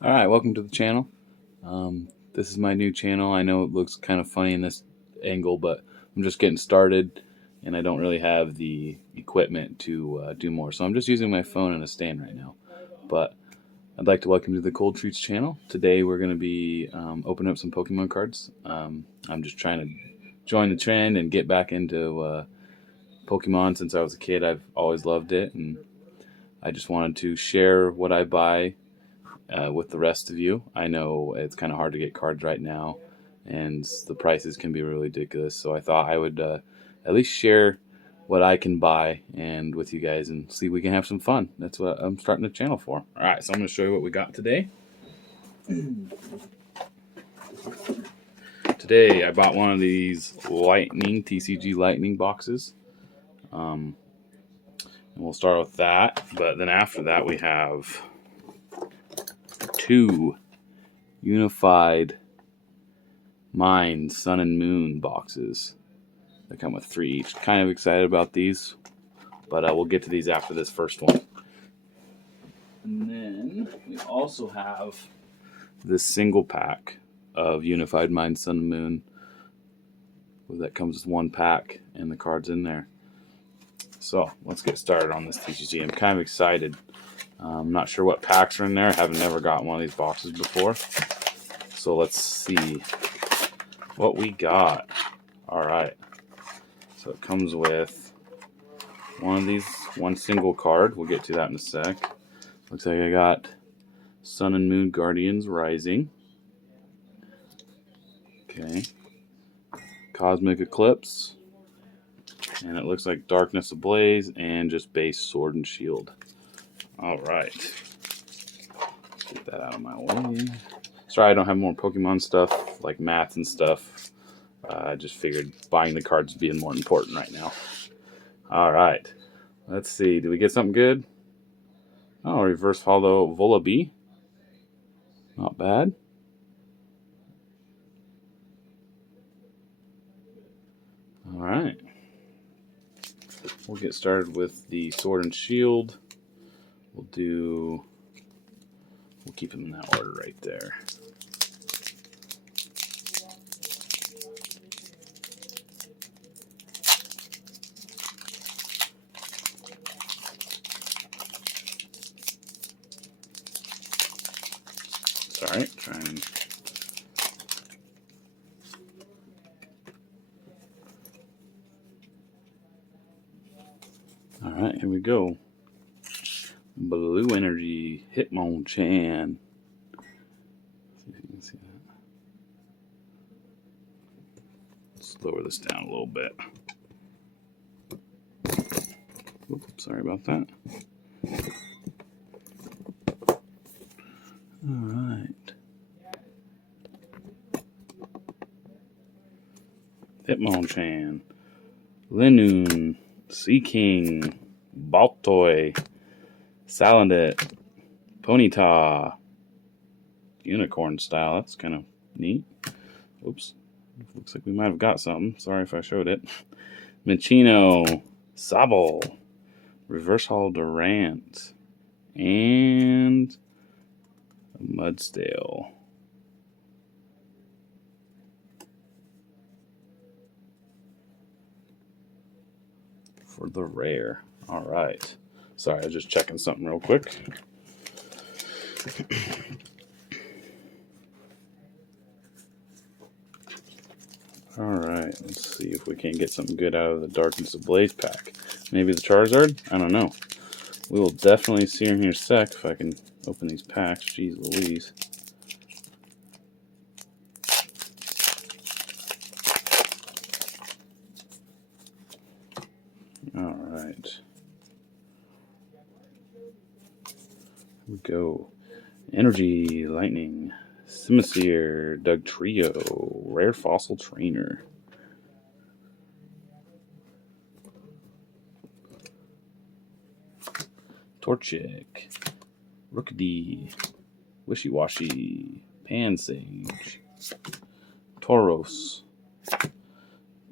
Alright, welcome to the channel. This is my new channel. I know it looks kind of funny in this angle, but I'm just getting started and I don't really have the equipment to do more. So I'm just using my phone and a stand right now. But I'd like to welcome you to the Cold Treats channel. Today we're going to be opening up some Pokemon cards. I'm just trying to join the trend and get back into Pokemon. Since I was a kid, I've always loved it, and I just wanted to share what I buy with the rest of you. I know it's kind of hard to get cards right now, and the prices can be really ridiculous. So I thought I would at least share what I can buy and with you guys, and see if we can have some fun. That's what I'm starting the channel for. All right, so I'm going to show you what we got today. Today I bought one of these Lightning TCG Lightning boxes. And we'll start with that, but then after that we have two Unified Mind Sun and Moon boxes. They come with 3 each. Kind of excited about these, but we'll get to these after this first one. And then we also have this single pack of Unified Mind Sun and Moon. That comes with 1 pack and the cards in there. So let's get started on this TCG. I'm kind of excited. I'm not sure what packs are in there. I haven't never gotten one of these boxes before. So let's see what we got. Alright. So it comes with one single card. We'll get to that in a sec. Looks like I got Sun and Moon Guardians Rising. Okay. Cosmic Eclipse. And it looks like Darkness Ablaze and just base Sword and Shield. Alright. Get that out of my way. Sorry I don't have more Pokemon stuff, like math and stuff. I just figured buying the cards being more important right now. Alright. Let's see. Did we get something good? Oh, Reverse Hollow Volibee. Not bad. Alright. We'll get started with the Sword and Shield. We'll keep them in that order right there. Alright, try and alright, here we go. Blue Energy, Hitmonchan. See if you can see that. Let's lower this down a little bit. Oops, sorry about that. Alright. Hitmonchan, Linoone, Seaking, Baltoy, Salandit, Ponyta, Unicorn style. That's kind of neat. Oops. Looks like we might have got something. Sorry if I showed it. Minccino, Sobble, Reverse Hall Durant, and Mudsdale. For the rare. Alright. Sorry, I was just checking something real quick. Alright, let's see if we can get something good out of the Darkness Ablaze pack. Maybe the Charizard? I don't know. We will definitely see in here in a sec if I can open these packs. Jeez Louise. Alright. Here we go. Energy, Lightning, Simisear, Dugtrio, Rare Fossil Trainer. Torchic, Rookidee, Wishy-Washy, Pansage, Tauros,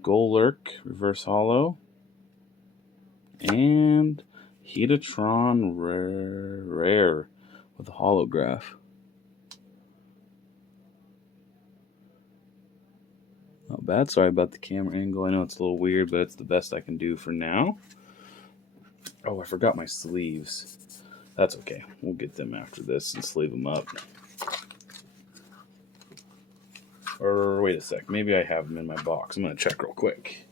Golurk, Reverse Hollow, and Heatotron Rare with a holograph. bad. Sorry about the camera angle. I know it's a little weird, but it's the best I can do for now. Oh, I forgot my sleeves. That's okay. We'll get them after this and sleeve them up. Or wait a sec. Maybe I have them in my box. I'm going to check real quick.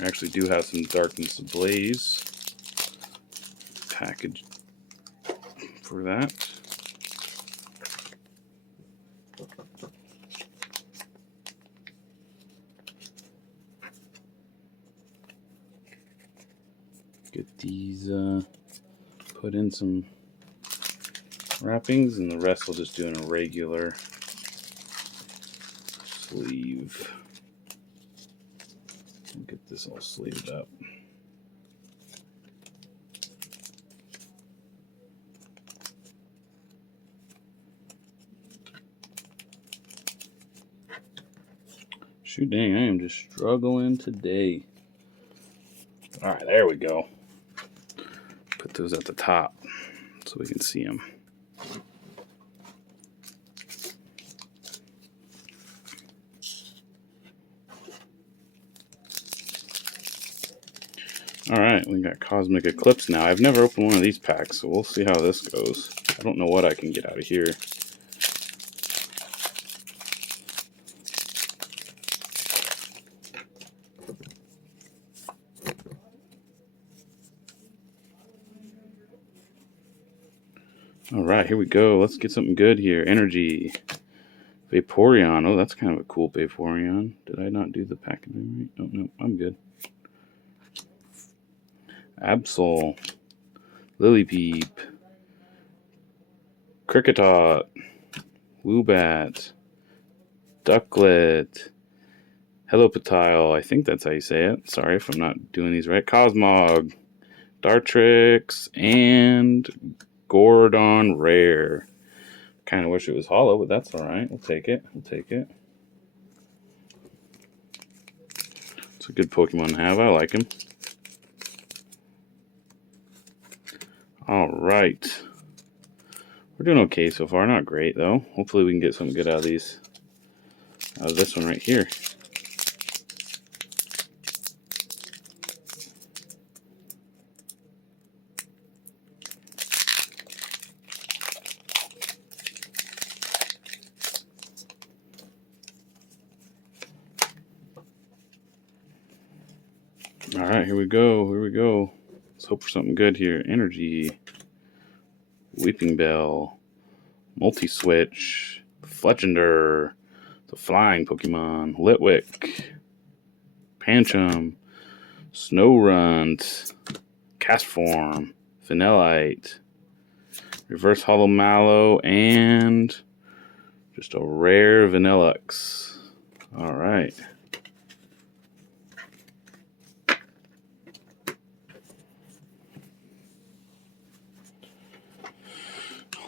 I actually do have some Darkness Ablaze package for that. Get these put in some wrappings, and the rest we'll just do in a regular sleeve. Get this all sleeved up. Shoot, dang, I am just struggling today. All right, there we go. Put those at the top so we can see them. All right, we got Cosmic Eclipse now. I've never opened one of these packs, so we'll see how this goes. I don't know what I can get out of here. All right, here we go. Let's get something good here. Energy. Vaporeon. Oh, that's kind of a cool Vaporeon. Did I not do the packaging right? No, I'm good. Absol. Lillipeep. Kricketot. Woobat. Ducklet. Helopatile. I think that's how you say it. Sorry if I'm not doing these right. Cosmog. Dartrix. And Gordon Rare. Kind of wish it was hollow, but that's all right. We'll take it. We'll take it. It's a good Pokemon to have. I like him. All right. We're doing okay so far. Not great, though. Hopefully we can get something good out of these. Out of this one right here. All right, here we go. Here we go. Let's hope for something good here. Energy. Weeping Bell. Multi-Switch. Fletchinder. The flying Pokemon. Litwick. Pancham. Snorunt. Castform. Vanillite. Reverse Hollow Mallow. And just a rare Vanillux. All right.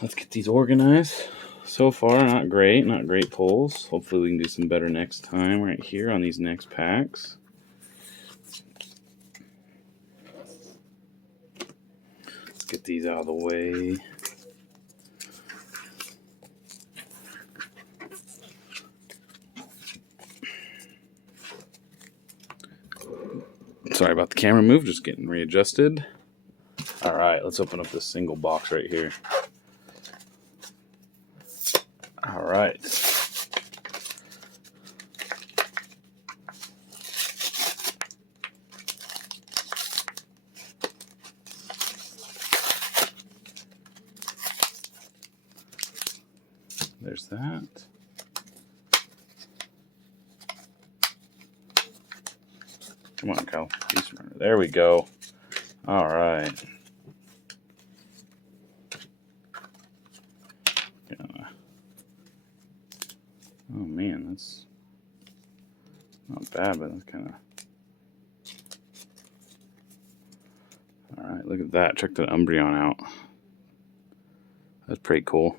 Let's get these organized. So far, not great pulls. Hopefully we can do some better next time right here on these next packs. Let's get these out of the way. Sorry about the camera move, just getting readjusted. All right, let's open up this single box right here. All right. There's that. Come on, Cal. There we go. All right. Oh man, that's not bad, but that's kind of... All right, look at that. Check the Umbreon out. That's pretty cool.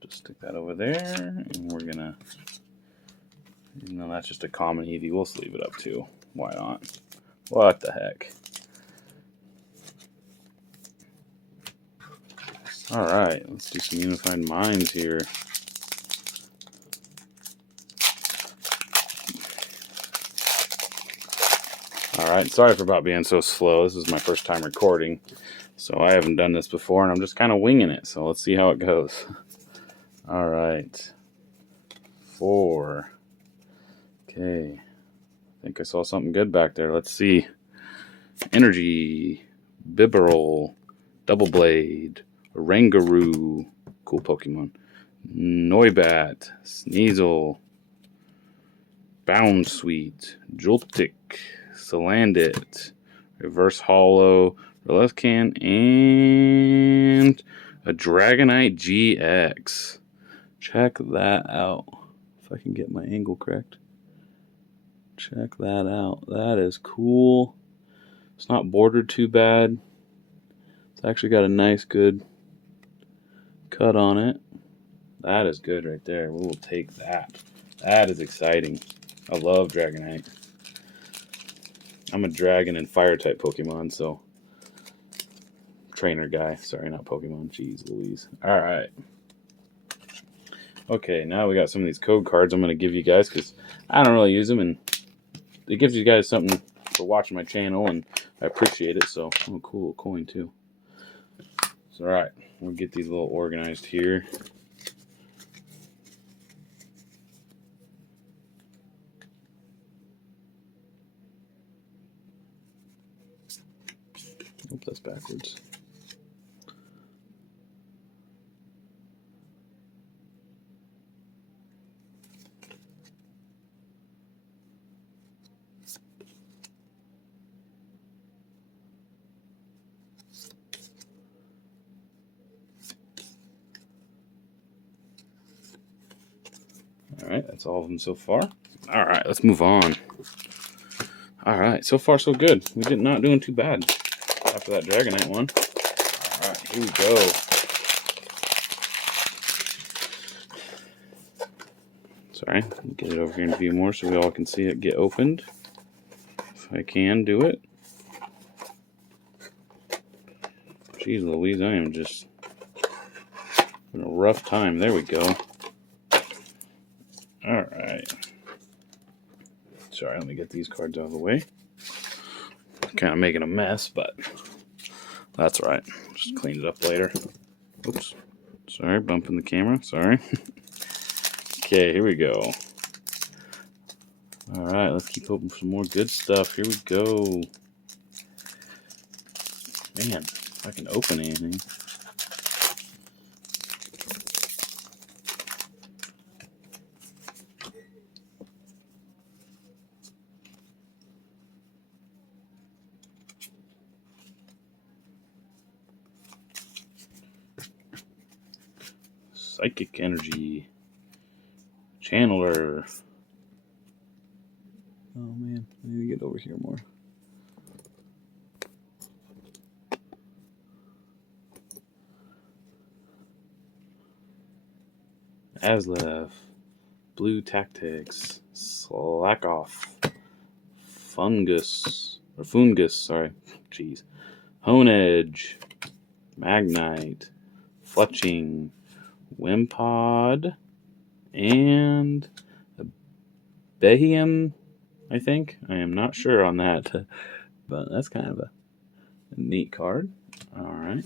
Just stick that over there, and we're gonna... Even though that's just a common Eevee, we'll sleeve it up too. Why not? What the heck? Alright, let's do some Unified Minds here. Alright, sorry for about being so slow. This is my first time recording, so I haven't done this before, and I'm just kind of winging it, so let's see how it goes. Alright. 4. Okay. I think I saw something good back there. Let's see. Energy, Bibarel, Double Blade, Oranguru, cool Pokemon, Noibat, Sneasel, Bounsweet, Joltik, Salandit, Reverse Hollow, Relicanth, and a Dragonite GX. Check that out. If I can get my angle correct. Check that out. That is cool. It's not bordered too bad. It's actually got a nice, good cut on it. That is good right there. We will take that. That is exciting. I love Dragonite. I'm a dragon and fire type Pokemon, so trainer guy. Sorry, not Pokemon. Jeez Louise. Alright. Okay, now we got some of these code cards I'm going to give you guys because I don't really use them, and it gives you guys something for watching my channel, and I appreciate it. So, oh, cool coin too. So, alright, we'll get these a little organized here. Oops, that's backwards. Alright, that's all of them so far. Alright, let's move on. Alright, so far so good. We did not doing too bad after that Dragonite one. Alright, here we go. Sorry, get it over here and view more so we all can see it get opened. If I can do it. Jeez Louise, I am just having a rough time. There we go. Alright. Sorry, let me get these cards out of the way. Kind of making a mess, but that's right. Just clean it up later. Oops. Sorry, bumping the camera. Sorry. Okay, here we go. Alright, let's keep hoping for some more good stuff. Here we go. Man, if I can open anything. Psychic Energy. Channeler. Oh man, I need to get over here more. Aslev. Blue Tactics. Slack Off. Fungus. Sorry. Jeez. Honedge. Magnite. Fletching. Wimpod. And a Behium, I think. I am not sure on that, but that's kind of a neat card. Alright.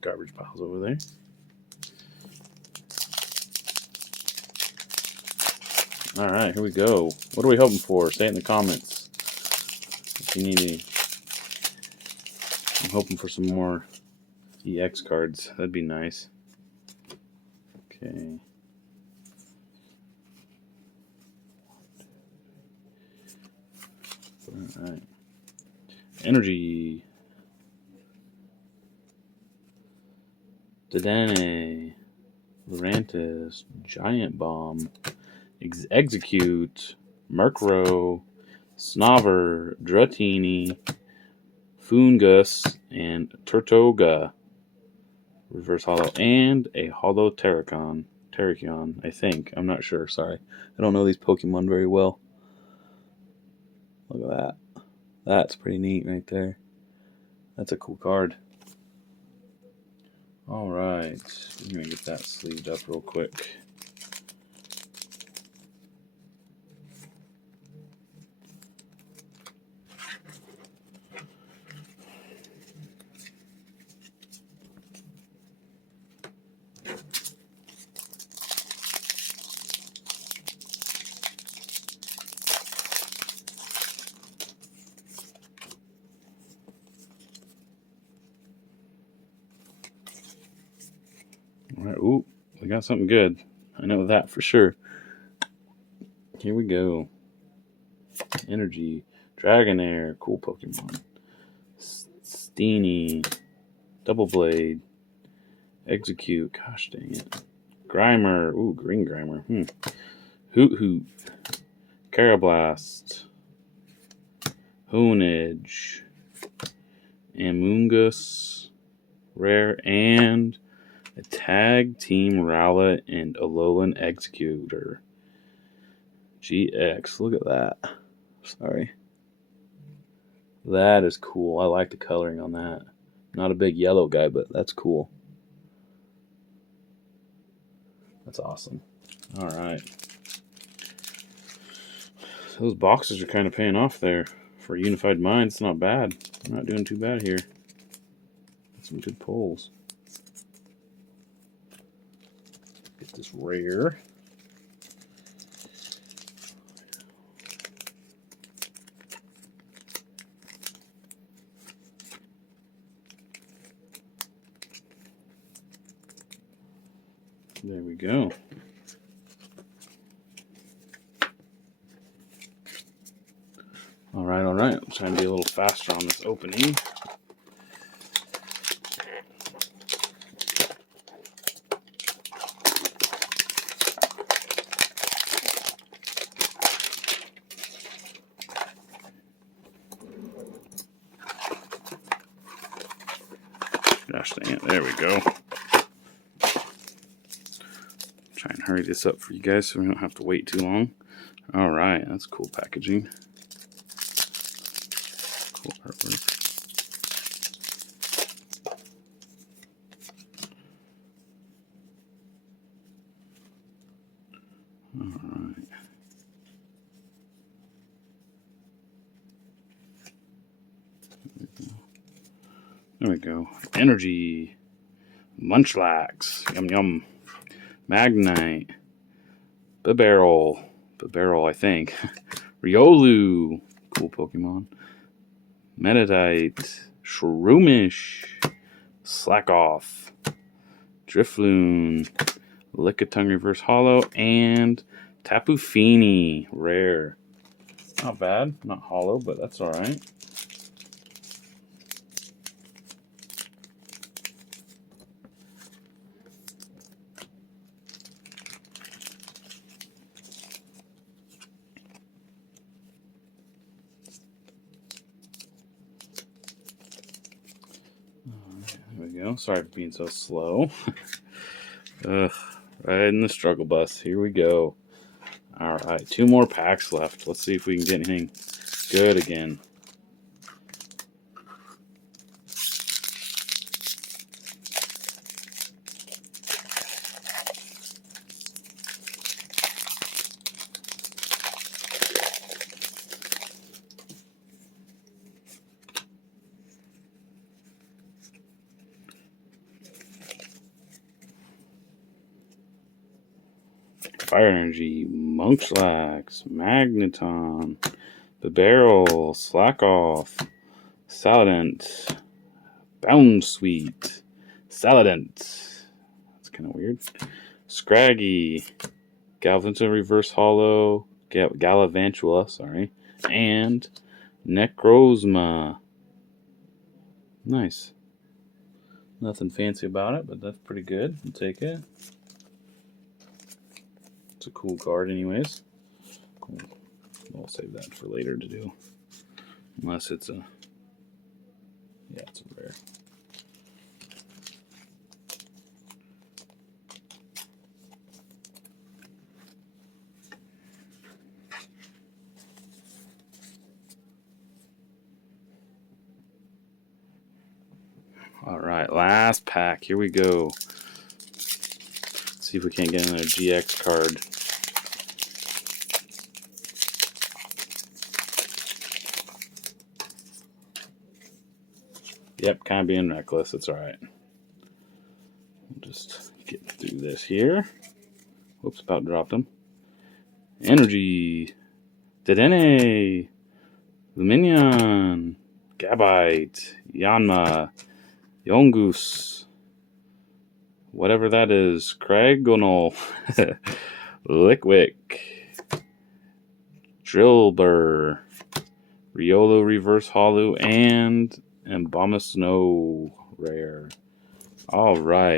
Garbage piles over there. Alright, here we go. What are we hoping for? Say it in the comments. If you need any. I'm hoping for some more EX cards. That'd be nice. Okay. Alright. Energy. Dedenne. Lurantis. Giant Bomb. Execute. Murkrow. Snover. Dratini. Foongus. And Turtoga. Reverse Hollow. And a Hollow Terrakion, I think. I'm not sure. Sorry. I don't know these Pokemon very well. Look at that. That's pretty neat right there. That's a cool card. All right, I'm gonna get that sleeved up real quick. All right, ooh, we got something good. I know that for sure. Here we go. Energy, Dragonair, cool Pokemon. Steenie, Double Blade, Execute, gosh dang it. Grimer, ooh, Green Grimer. Hoot Hoot, Carablast, Honedge, Amoonguss, Rare, and a Tag Team Rowlet and Alolan Executor. GX, look at that. Sorry. That is cool. I like the coloring on that. Not a big yellow guy, but that's cool. That's awesome. All right. Those boxes are kind of paying off there. For Unified Minds, it's not bad. I'm not doing too bad here. Got some good pulls. Get this rare. There we go. All right, all right. I'm trying to be a little faster on this opening. Gosh dang it. There we go. Try and hurry this up for you guys so we don't have to wait too long. All right, that's cool packaging. Cool artwork. All right. There we go. Energy. Munchlax. Yum yum. Magnite. Bibarel, I think. Riolu. Cool Pokemon. Meditite. Shroomish. Slackoff. Drifloon. Lickitung Reverse Hollow. And Tapu Fini. Rare. Not bad. Not hollow, but that's alright. There we go. Sorry for being so slow. Ugh, riding the struggle bus. Here we go. Alright, 2 more packs left. Let's see if we can get anything good again. Fire Energy, Munchlax, Magneton, Bibarel, Slackoff, Saladent, Bounsweet, Saladent. That's kind of weird. Scraggy, Galvantula Reverse Hollow, Galvantula, sorry, and Necrozma. Nice. Nothing fancy about it, but that's pretty good. I'll take it. It's a cool card anyways. We'll save that for later to do. Unless it's a... Yeah, it's a rare. All right, last pack. Here we go. Let's see if we can't get another GX card. Yep, kind of being reckless. It's all right. We'll just get through this here. Whoops, about dropped them. Energy. Dedenne. Luminion. Gabite. Yanma. Yongoose. Whatever that is. Craigonal. Lickwick. Drillbur. Riolo Reverse Holo and Bombas Snow Rare. All right.